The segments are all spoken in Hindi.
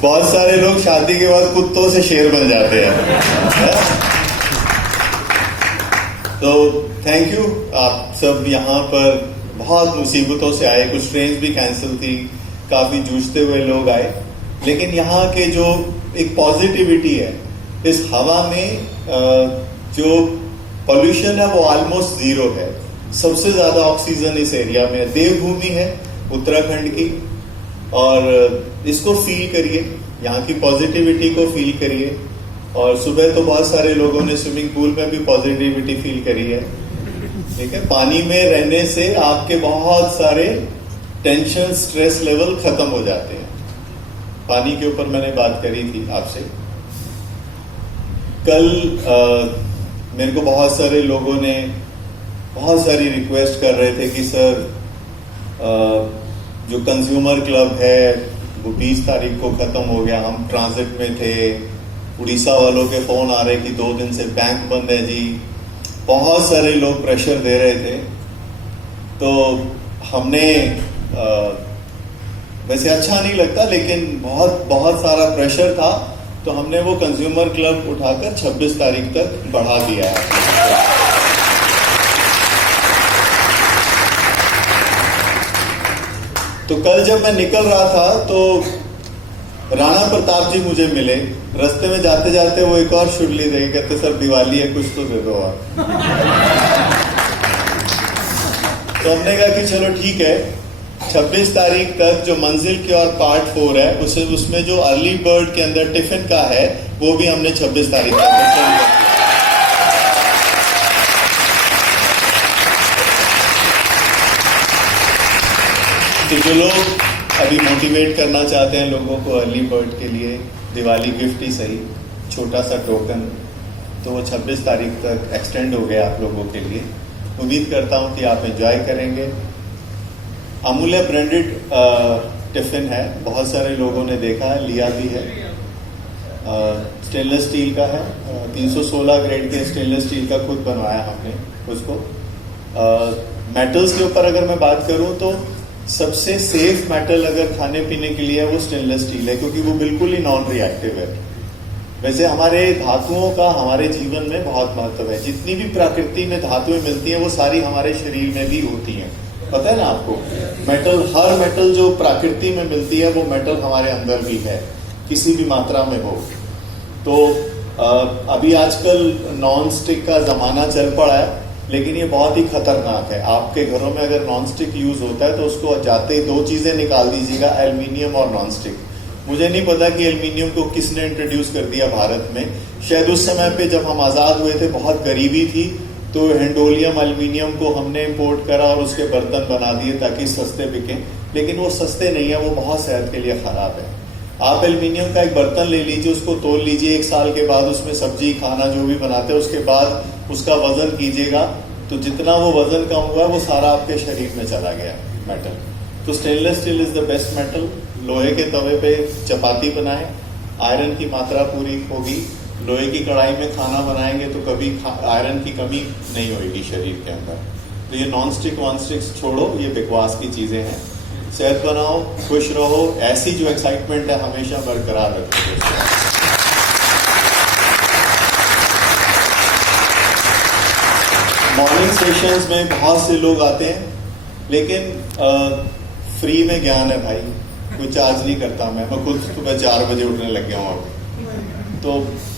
बहुत सारे लोग शादी के बाद कुत्तों से शेर बन जाते हैं। तो थैंक यू, आप सब यहाँ पर बहुत मुसीबतों से आए, कुछ ट्रेन भी कैंसिल थी, काफी जूझते हुए लोग आए, लेकिन यहाँ के जो एक पॉजिटिविटी है, इस हवा में जो पोल्यूशन है वो ऑलमोस्ट जीरो है। सबसे ज्यादा ऑक्सीजन इस एरिया में, देवभूमि है उत्तराखंड की, और इसको फील करिए, यहाँ की पॉजिटिविटी को फील करिए। और सुबह तो बहुत सारे लोगों ने स्विमिंग पूल में भी पॉजिटिविटी फील करी है, ठीक है। पानी में रहने से आपके बहुत सारे टेंशन, स्ट्रेस लेवल खत्म हो जाते हैं। पानी के ऊपर मैंने बात करी थी आपसे कल। मेरे को बहुत सारे लोगों ने बहुत सारी रिक्वेस्ट कर रहे थे कि सर जो कंज्यूमर क्लब है वो 20 तारीख को खत्म हो गया, हम ट्रांजिट में थे, उड़ीसा वालों के फोन आ रहे कि 2 दिन से बैंक बंद है जी। बहुत सारे लोग प्रेशर दे रहे थे, तो हमने वैसे अच्छा नहीं लगता, लेकिन बहुत सारा प्रेशर था, तो हमने वो कंज्यूमर क्लब उठाकर 26 तारीख तक बढ़ा दिया है। तो कल जब मैं निकल रहा था तो राणा प्रताप जी मुझे मिले, रास्ते में जाते जाते वो एक और शुरली दे, कहते सर दिवाली है, कुछ तो दे दो आप। तो हमने कहा कि चलो ठीक है, 26 तारीख तक जो मंजिल की और पार्ट 4 है उसमें जो अर्ली बर्ड के अंदर टिफिन का है वो भी हमने 26 तारीख तक तो जो लोग अभी मोटिवेट करना चाहते हैं लोगों को अर्ली बर्ड के लिए, दिवाली गिफ्ट ही सही, छोटा सा टोकन, तो वो 26 तारीख तक एक्सटेंड हो गया आप लोगों के लिए। उम्मीद करता हूं कि आप एंजॉय करेंगे। अमूल्य ब्रांडेड टिफिन है, बहुत सारे लोगों ने देखा है, लिया भी है। स्टेनलेस स्टील का है, 316 ग्रेड के स्टेनलेस स्टील का खुद बनवाया हमने उसको। मेटल्स के ऊपर अगर मैं बात करूं तो सबसे सेफ मेटल अगर खाने पीने के लिए है वो स्टेनलेस स्टील है, क्योंकि वो बिल्कुल ही नॉन रिएक्टिव है। वैसे हमारे धातुओं का हमारे जीवन में बहुत महत्व है। जितनी भी प्रकृति में धातुएं मिलती हैं वो सारी हमारे शरीर में भी होती हैं, पता है ना आपको। मेटल, हर मेटल जो प्रकृति में मिलती है वो मेटल हमारे अंदर भी है, किसी भी मात्रा में हो। तो अभी आजकल नॉन स्टिक का जमाना चल पड़ा है, लेकिन ये बहुत ही खतरनाक है। आपके घरों में अगर नॉन स्टिक यूज होता है तो उसको जाते ही 2 चीजें निकाल दीजिएगा, एल्युमिनियम और नॉन स्टिक। मुझे नहीं पता कि एल्युमिनियम को किसने इंट्रोड्यूस कर दिया भारत में। शायद उस समय पे जब हम आजाद हुए थे बहुत गरीबी थी, तो हेंडोलियम एल्युमिनियम को हमने इंपोर्ट करा और उसके बर्तन बना दिए ताकि सस्ते बिकें, लेकिन वो सस्ते नहीं है, वो बहुत सेहत के लिए खराब है। आप एल्युमिनियम का एक बर्तन ले लीजिए, उसको तोल लीजिए, 1 साल के बाद उसमें सब्जी खाना जो भी बनाते हैं उसके बाद उसका वजन कीजिएगा, तो जितना वो वजन कम हुआ है वो सारा आपके शरीर में चला गया मेटल। तो stainless steel is the best metal. लोहे के तवे पे चपाती बनाएं, आयरन की मात्रा पूरी होगी। लोहे की कढ़ाई में खाना बनाएंगे तो कभी आयरन की कमी नहीं होगी शरीर के अंदर। तो ये नॉन स्टिक वन स्टिक्स छोड़ो, ये बकवास की चीजें हैं। सेहत बनाओ, खुश रहो, ऐसी जो एक्साइटमेंट है हमेशा बरकरार रखो। मॉर्निंग सेशंस में बहुत से लोग आते हैं, लेकिन फ्री में ज्ञान है भाई, कोई चार्ज नहीं करता। मैं खुद सुबह 4 बजे उठने लग गया हूँ अब, तो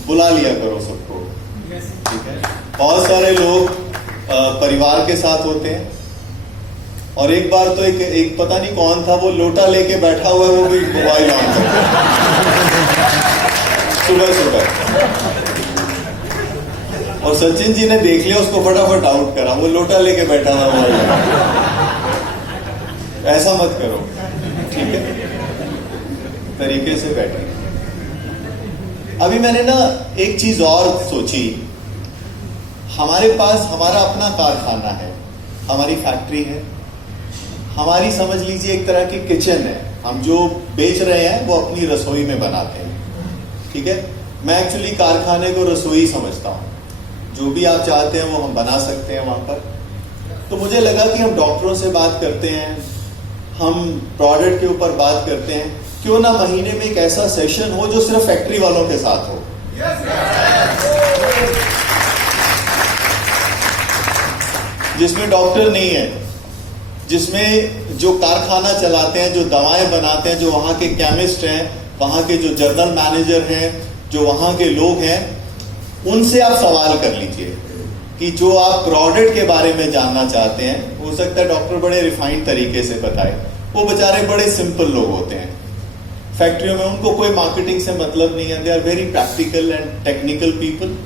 बुला लिया करो सबको, ठीक है। बहुत सारे लोग परिवार के साथ होते हैं, और एक बार तो एक पता नहीं कौन था, वो लोटा लेके बैठा हुआ है, वो भी मोबाइल ऑन करता सुबह। और सचिन जी ने देख लिया, उसको फटाफट आउट करा, वो लोटा लेके बैठा हुआ है। ऐसा मत करो, ठीक है, तरीके से बैठे। अभी मैंने ना एक चीज और सोची, हमारे पास हमारा अपना कारखाना है, हमारी फैक्ट्री है, हमारी समझ लीजिए एक तरह की किचन है। हम जो बेच रहे हैं वो अपनी रसोई में बनाते हैं, ठीक है। मैं एक्चुअली कारखाने को रसोई समझता हूं, जो भी आप चाहते हैं वो हम बना सकते हैं वहां पर। तो मुझे लगा कि हम डॉक्टरों से बात करते हैं, हम प्रोडक्ट के ऊपर बात करते हैं, क्यों ना महीने में एक ऐसा सेशन हो जो सिर्फ फैक्ट्री वालों के साथ हो। जिसमें डॉक्टर नहीं है, जिसमें जो कारखाना चलाते हैं, जो दवाएं बनाते हैं, जो वहां के केमिस्ट हैं, वहां के जो जनरल मैनेजर हैं, जो वहां के लोग हैं, उनसे आप सवाल कर लीजिए कि जो आप प्रोडक्ट के बारे में जानना चाहते हैं, हो सकता है डॉक्टर बड़े रिफाइंड तरीके से बताए, वो बेचारे बड़े सिंपल लोग होते हैं। फैक्ट्रियों में उनको कोई मार्केटिंग से मतलब नहीं है, they are very practical and technical people.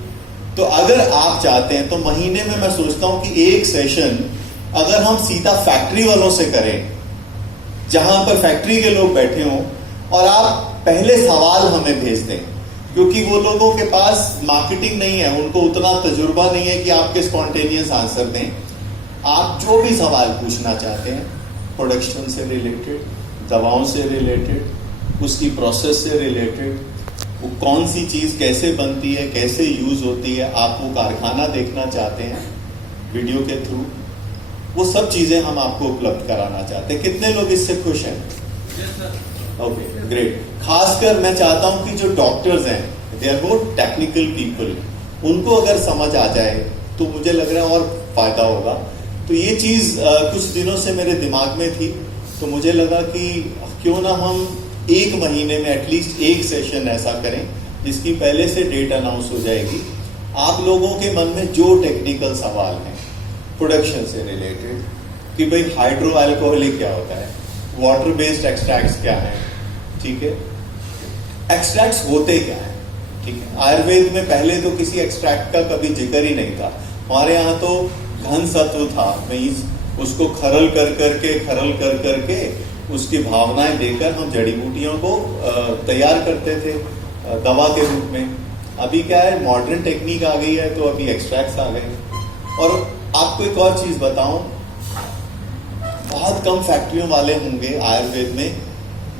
तो अगर आप चाहते हैं तो महीने में मैं सोचता हूं कि एक सेशन अगर हम सीधा फैक्ट्री वालों से करें, जहां पर फैक्ट्री के लोग बैठे हों, और आप पहले सवाल हमें भेज दें, क्योंकि वो लोगों के पास मार्केटिंग नहीं है, उनको उतना तजुर्बा नहीं है कि आपके स्पॉन्टेनियस आंसर दें। आप जो भी सवाल पूछना चाहते हैं, प्रोडक्शन से रिलेटेड, दवाओं से रिलेटेड, उसकी प्रोसेस से रिलेटेड, वो कौन सी चीज कैसे बनती है, कैसे यूज होती है, आप वो कारखाना देखना चाहते हैं वीडियो के थ्रू, वो सब चीजें हम आपको उपलब्ध कराना चाहते हैं। कितने लोग इससे खुश हैं? Okay, great. खासकर मैं चाहता हूं कि जो डॉक्टर्स हैं, they are both technical people, उनको अगर समझ आ जाए तो मुझे लग रहा है और फायदा होगा। तो ये चीज कुछ दिनों से मेरे दिमाग में थी, तो मुझे लगा कि क्यों ना हम एक महीने में एटलीस्ट एक सेशन ऐसा करें जिसकी पहले से डेट अनाउंस हो जाएगी। आप लोगों के मन में जो टेक्निकल सवाल हैं प्रोडक्शन से रिलेटेड, कि भाई हाइड्रो अल्कोहलिक क्या होता है, वाटर बेस्ड एक्सट्रैक्ट्स क्या है, ठीक है, एक्सट्रैक्ट्स होते क्या है, ठीक है। आयुर्वेद में पहले तो किसी एक्सट्रैक्ट का कभी जिक्र ही नहीं था। हमारे यहाँ तो घन सत्व था, मीन्स उसको खरल कर करके उसकी भावनाएं देकर हम जड़ी बूटियों को तैयार करते थे दवा के रूप में। अभी क्या है, मॉडर्न टेक्निक आ गई है, तो अभी एक्सट्रैक्ट्स आ गए। और आपको एक और चीज बताऊं, बहुत कम फैक्ट्रियों वाले होंगे आयुर्वेद में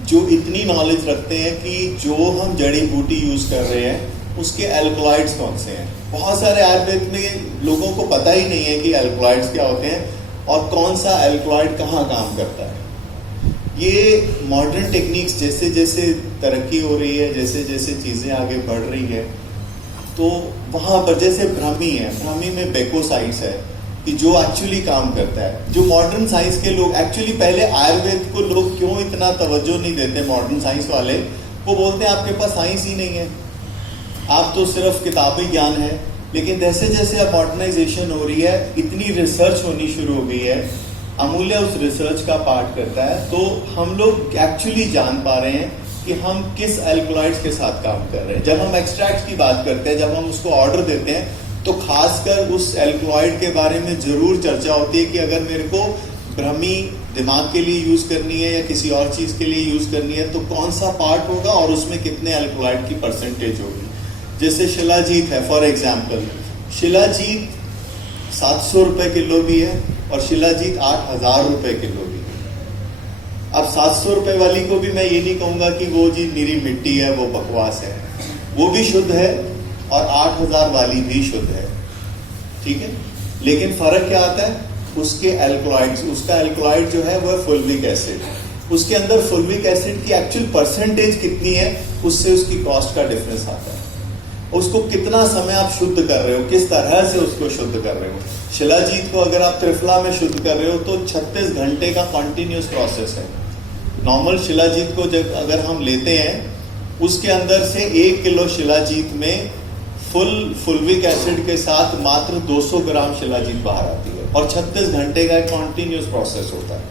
जो इतनी नॉलेज रखते हैं कि जो हम जड़ी बूटी यूज कर रहे हैं उसके एल्कलॉइड्स कौन से हैं। बहुत सारे आयुर्वेद में लोगों को पता ही नहीं है कि एल्कलॉइड्स क्या होते हैं और कौन सा एल्कलॉइड कहाँ काम करता है। ये मॉडर्न टेक्निक्स जैसे जैसे तरक्की हो रही है, जैसे जैसे चीजें आगे बढ़ रही है, तो वहां पर जैसे ब्राह्मी है, ब्राह्मी में बेकोसाइट्स है कि जो एक्चुअली काम करता है। जो मॉडर्न साइंस के लोग, एक्चुअली पहले आयुर्वेद को लोग क्यों इतना तवज्जो नहीं देते, मॉडर्न साइंस वाले, वो बोलते हैं आपके पास साइंस ही नहीं है, आप तो सिर्फ किताबी ज्ञान है। लेकिन जैसे जैसे अब मॉडर्नाइजेशन हो रही है, इतनी रिसर्च होनी शुरू हो गई है, अमूल्य उस रिसर्च का पार्ट करता है, तो हम लोग एक्चुअली जान पा रहे हैं कि हम किस एल्कलॉइड्स के साथ काम कर रहे हैं। जब हम एक्सट्रैक्ट की बात करते हैं, जब हम उसको ऑर्डर देते हैं, तो खासकर उस एल्कलॉइड के बारे में जरूर चर्चा होती है कि अगर मेरे को ब्राह्मी दिमाग के लिए यूज करनी है या किसी और चीज के लिए यूज करनी है, तो कौन सा पार्ट होगा और उसमें कितने एल्कलॉइड की परसेंटेज होगी। जैसे शिलाजीत है, फॉर एग्जाम्पल, शिलाजीत 700 रुपए किलो भी है और शिलाजीत 8000 रुपए किलो भी है। अब 700 रुपए वाली को भी मैं ये नहीं कहूंगा कि वो जी निरी मिट्टी है, वो बकवास है, वो भी शुद्ध है, और 8000 वाली भी शुद्ध है, ठीक है। लेकिन फर्क क्या आता है, उसके एल्कलॉइड्स, उसका एल्कलॉइड जो है वो है फुल्विक एसिड, उसके अंदर फुल्विक एसिड की एक्चुअल परसेंटेज कितनी है, उससे उसकी कॉस्ट का डिफरेंस आता है। उसको कितना समय आप शुद्ध कर रहे हो, किस तरह से उसको शुद्ध कर रहे हो। शिलाजीत को अगर आप त्रिफला में शुद्ध कर रहे हो तो 36 घंटे का कॉन्टिन्यूस प्रोसेस है। नॉर्मल शिलाजीत को जब अगर हम लेते हैं, उसके अंदर से 1 किलो शिलाजीत में फुल्विक एसिड के साथ मात्र 200 ग्राम शिलाजीत बाहर आती है, और 36 घंटे का एक कॉन्टिन्यूस प्रोसेस होता है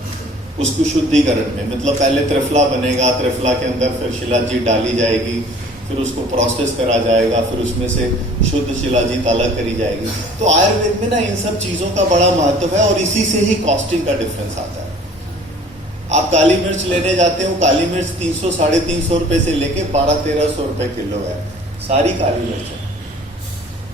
उसको शुद्धिकरण में। मतलब पहले त्रिफला बनेगा, त्रिफला के अंदर फिर शिलाजीत डाली जाएगी, फिर उसको प्रोसेस करा जाएगा, फिर उसमें से शुद्ध शिलाजीत अलग करी जाएगी। तो आयुर्वेद में ना इन सब चीजों का बड़ा महत्व है, और इसी से ही कॉस्टिंग का डिफरेंस आता है। आप काली मिर्च लेने जाते हो, काली मिर्च 300 साढ़े 300 रुपए से लेके 1200-1300 रुपए किलो है, सारी काली मिर्च है।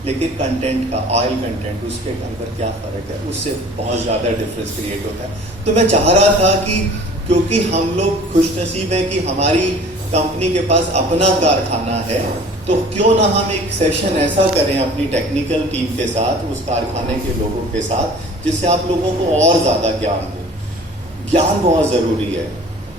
लेकिन कंटेंट का, ऑयल कंटेंट, उसके अंदर क्या फर्क है, उससे बहुत ज्यादा डिफरेंस क्रिएट होता है। तो मैं चाह रहा था कि क्योंकि हम लोग खुशनसीब है कि हमारी कंपनी के पास अपना कारखाना है, तो क्यों ना हम एक सेशन ऐसा करें अपनी टेक्निकल टीम के साथ, उस कारखाने के लोगों के साथ, जिससे आप लोगों को और ज्यादा ज्ञान हो। ज्ञान बहुत जरूरी है।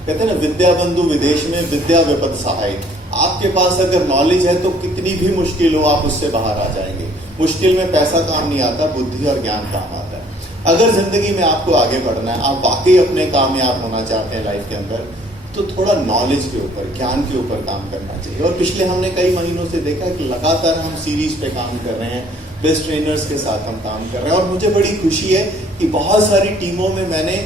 कहते हैं ना, विद्या बंधु विदेश में विद्या विपद सहाय। आपके पास अगर नॉलेज है तो कितनी भी मुश्किल हो आप उससे बाहर आ जाएंगे। मुश्किल में पैसा काम नहीं आता, बुद्धि और ज्ञान काम आता है। अगर जिंदगी में आपको आगे बढ़ना है, आप वाकई अपने कामयाब होना चाहते हैं लाइफ के अंदर, तो थोड़ा नॉलेज के ऊपर, ज्ञान के ऊपर काम करना चाहिए। और पिछले हमने कई महीनों से देखा कि लगातार हम सीरीज पे काम कर रहे हैं, बेस्ट ट्रेनर्स के साथ हम काम कर रहे हैं। और मुझे बड़ी खुशी है कि बहुत सारी टीमों में मैंने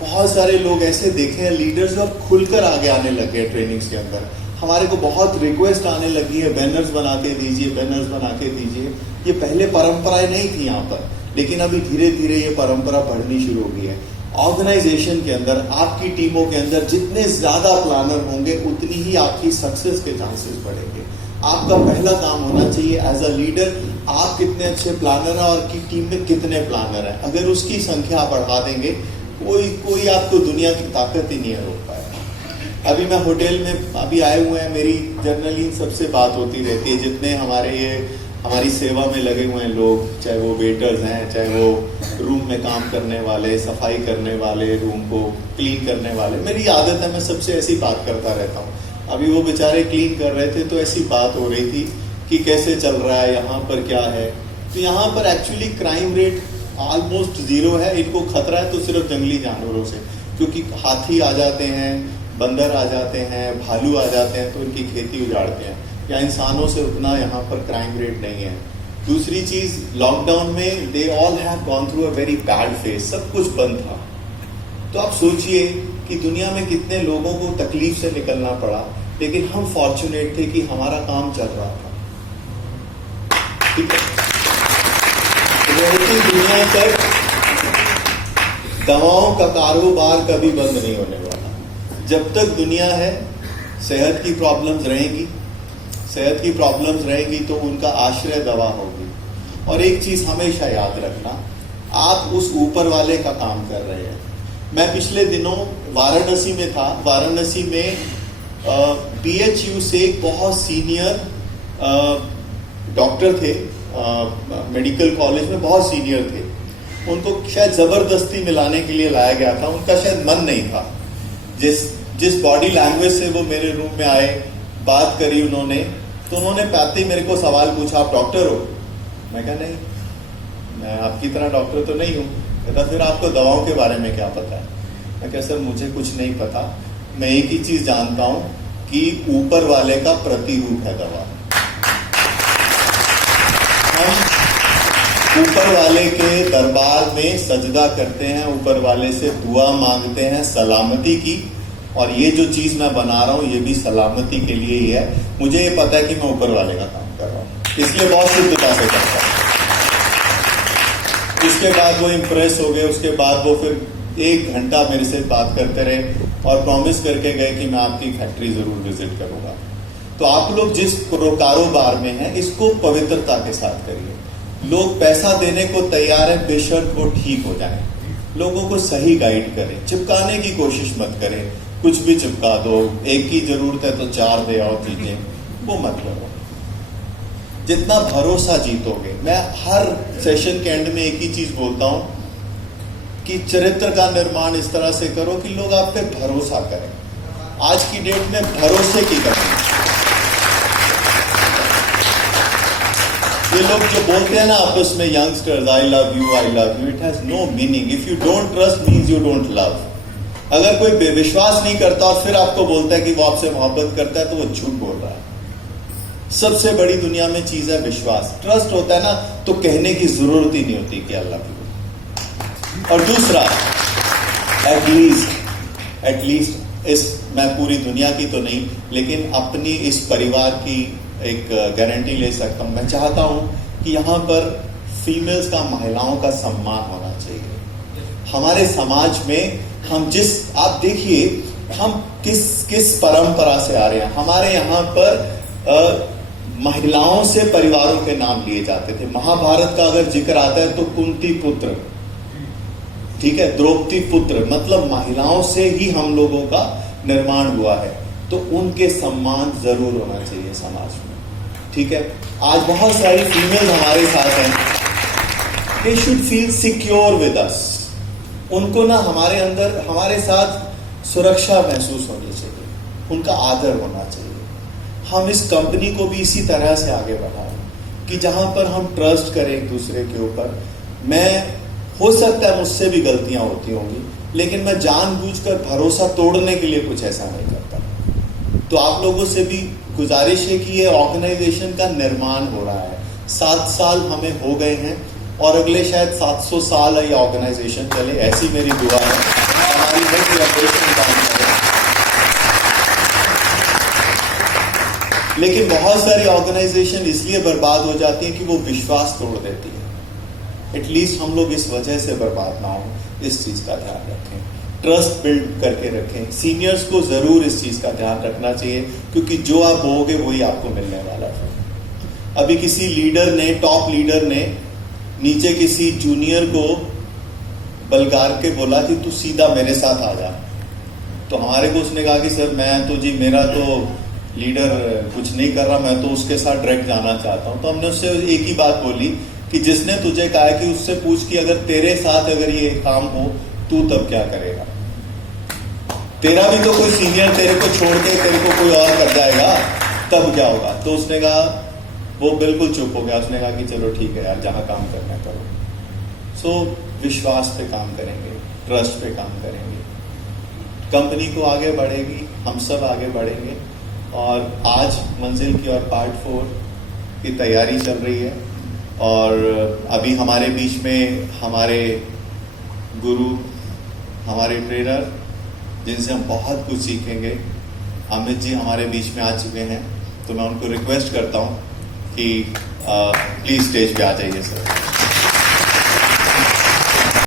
बहुत सारे लोग ऐसे देखे हैं, लीडर्स जो अब खुलकर आगे आने लगे हैं ट्रेनिंग्स के अंदर। हमारे को बहुत रिक्वेस्ट आने लगी है, बैनर्स बना के दीजिए, बैनर्स बना के दीजिए। ये पहले परंपराएं नहीं थी यहाँ पर, लेकिन अभी धीरे धीरे ये परंपरा बढ़नी शुरू हो गई है। ऑर्गेनाइजेशन के अंदर, आपकी टीमों के अंदर जितने ज्यादा प्लानर होंगे उतनी ही आपकी सक्सेस के चांसेस बढ़ेंगे। आपका पहला काम होना चाहिए एज अ लीडर, आप कितने अच्छे प्लानर हैं और की टीम में कितने प्लानर हैं। अगर उसकी संख्या बढ़ा देंगे, कोई आपको दुनिया की ताकत ही नहीं रोक पाएगा। अभी मैं होटल में अभी आए हुए हैं, मेरी जनरली सबसे बात होती रहती है। जितने हमारी सेवा में लगे हुए हैं लोग, चाहे वो वेटर्स हैं, चाहे वो रूम में काम करने वाले, सफाई करने वाले, रूम को क्लीन करने वाले, मेरी आदत है मैं सबसे ऐसी बात करता रहता हूँ। अभी वो बेचारे क्लीन कर रहे थे तो ऐसी बात हो रही थी कि कैसे चल रहा है यहाँ पर, क्या है। तो यहाँ पर actually crime rate almost zero है। इनको खतरा है तो सिर्फ जंगली जानवरों से, क्योंकि हाथी आ जाते हैं, बंदर आ जाते हैं, भालू आ जाते हैं तो इनकी खेती उजाड़ते हैं। या इंसानों से उतना यहाँ पर क्राइम रेट नहीं है। दूसरी चीज, लॉकडाउन में they all have gone through a very bad phase, सब कुछ बंद था। तो आप सोचिए कि दुनिया में कितने लोगों को तकलीफ से निकलना पड़ा, लेकिन हम फॉर्चुनेट थे कि हमारा काम चल रहा था। ठीक है, दुनिया तक दवाओं का कारोबार कभी बंद नहीं होने वाला। जब तक दुनिया है, सेहत की प्रॉब्लम्स रहेंगी, सेहत की प्रॉब्लम्स रहेंगी तो उनका आश्रय दवा होगी। और एक चीज हमेशा याद रखना, आप उस ऊपर वाले का काम कर रहे हैं। मैं पिछले दिनों वाराणसी में था। वाराणसी में BHU से एक बहुत सीनियर डॉक्टर थे, मेडिकल कॉलेज में बहुत सीनियर थे। उनको शायद जबरदस्ती मिलाने के लिए लाया गया था, उनका शायद मन नहीं था। जिस बॉडी लैंग्वेज से वो मेरे रूम में आए, बात करी उन्होंने, तो उन्होंने पाते ही मेरे को सवाल पूछा, आप डॉक्टर हो? मैं कहा नहीं, मैं आपकी तरह डॉक्टर तो नहीं हूँ। कहता फिर आपको दवाओं के बारे में क्या पता है? मैं कहा सर मुझे कुछ नहीं पता, मैं एक ही चीज जानता हूँ कि ऊपर वाले का प्रतिरूप है दवा। हम ऊपर वाले के दरबार में सजदा करते हैं, ऊपर वाले से दुआ मांगते हैं सलामती की। और ये जो चीज मैं बना रहा हूं ये भी सलामती के लिए ही है। मुझे ये पता है कि मैं ऊपर वाले का काम कर रहा हूं, इसलिए बहुत शुद्धता से करता हूं। इसके बाद वो इम्प्रेस हो गए। उसके बाद वो फिर 1 घंटा मेरे से बात करते रहे और प्रॉमिस करके गए कि मैं आपकी फैक्ट्री जरूर विजिट करूंगा। तो आप लोग जिस कारोबार में हैं, इसको पवित्रता के साथ करिए। लोग पैसा देने को तैयार है, बेशर्त वो ठीक हो जाए। लोगों को सही गाइड करें, चिपकाने की कोशिश मत करें। कुछ भी चिपका दो, एक की जरूरत है तो 4 दे आओ चीजें, वो मत करो। जितना भरोसा जीतोगे, मैं हर सेशन के एंड में एक ही चीज बोलता हूं कि चरित्र का निर्माण इस तरह से करो कि लोग आप पे भरोसा करें। आज की डेट में भरोसे की कमी। ये लोग जो बोलते हैं ना आपस में, youngsters, I love you, it has no meaning. If you don't trust means you don't love. अगर कोई विश्वास नहीं करता और फिर आपको बोलता है कि वो आपसे मोहब्बत करता है तो वो झूठ बोल रहा है। सबसे बड़ी दुनिया में चीज है विश्वास। ट्रस्ट होता है ना तो कहने की जरूरत ही नहीं होती कि अल्लाह की। और दूसरा, एटलीस्ट इस, मैं पूरी दुनिया की तो नहीं लेकिन अपनी इस परिवार की एक गारंटी ले सकता हूं। मैं चाहता हूं कि यहां पर फीमेल्स का, महिलाओं का सम्मान होना चाहिए। हमारे समाज में हम आप देखिए हम किस परंपरा से आ रहे हैं। हमारे यहाँ पर महिलाओं से परिवारों के नाम लिए जाते थे। महाभारत का अगर जिक्र आता है तो कुंती पुत्र, ठीक है, द्रौपदी पुत्र, मतलब महिलाओं से ही हम लोगों का निर्माण हुआ है। तो उनके सम्मान जरूर होना चाहिए समाज में, ठीक है। आज बहुत सारी फीमेल हमारे साथ हैं, they should feel secure with us. उनको ना हमारे अंदर हमारे साथ सुरक्षा महसूस होनी चाहिए, उनका आदर होना चाहिए। हम इस कंपनी को भी इसी तरह से आगे बढ़ाएं कि जहां पर हम ट्रस्ट करें एक दूसरे के ऊपर। मैं हो सकता है मुझसे भी गलतियां होती होंगी, लेकिन मैं जानबूझकर भरोसा तोड़ने के लिए कुछ ऐसा नहीं करता। तो आप लोगों से भी गुजारिश है कि ये ऑर्गेनाइजेशन का निर्माण हो रहा है। 7 साल हमें हो गए हैं और अगले शायद 700 साल ये ऑर्गेनाइजेशन चले, ऐसी मेरी दुआ है। हमारी नेक्स्ट जनरेशन काम करे। लेकिन बहुत सारी ऑर्गेनाइजेशन इसलिए बर्बाद हो जाती है कि वो विश्वास तोड़ देती है। एटलीस्ट हम लोग इस वजह से बर्बाद ना हो, इस चीज का ध्यान रखें, ट्रस्ट बिल्ड करके रखें। सीनियर्स को जरूर इस चीज का ध्यान रखना चाहिए, क्योंकि जो आप बोओगे वही आपको मिलने वाला है। अभी किसी लीडर ने, टॉप लीडर ने नीचे किसी जूनियर को बलगार के बोला कि तू सीधा मेरे साथ आ जा। तो हमारे को उसने कहा कि सर मैं तो जी, मेरा तो लीडर कुछ नहीं कर रहा, मैं तो उसके साथ डायरेक्ट जाना चाहता हूं। तो हमने उससे एक ही बात बोली कि जिसने तुझे कहा है कि उससे पूछ कि अगर तेरे साथ अगर ये काम हो तू तब क्या करेगा। तेरा भी तो कोई सीनियर तेरे को छोड़ के तेरे को कोई और कर जाएगा, तब क्या होगा। तो उसने कहा, वो बिल्कुल चुप हो गया। उसने कहा कि चलो ठीक है यार, जहां काम करना करो। सो विश्वास पे काम करेंगे, ट्रस्ट पे काम करेंगे, कंपनी को आगे बढ़ेगी, हम सब आगे बढ़ेंगे। और आज मंजिल की और पार्ट 4 की तैयारी चल रही है। और अभी हमारे बीच में हमारे गुरु, हमारे ट्रेनर, जिनसे हम बहुत कुछ सीखेंगे, अमित जी हमारे बीच में आ चुके हैं। तो मैं उनको रिक्वेस्ट करता हूं कि प्लीज स्टेज पे आ जाइए सर।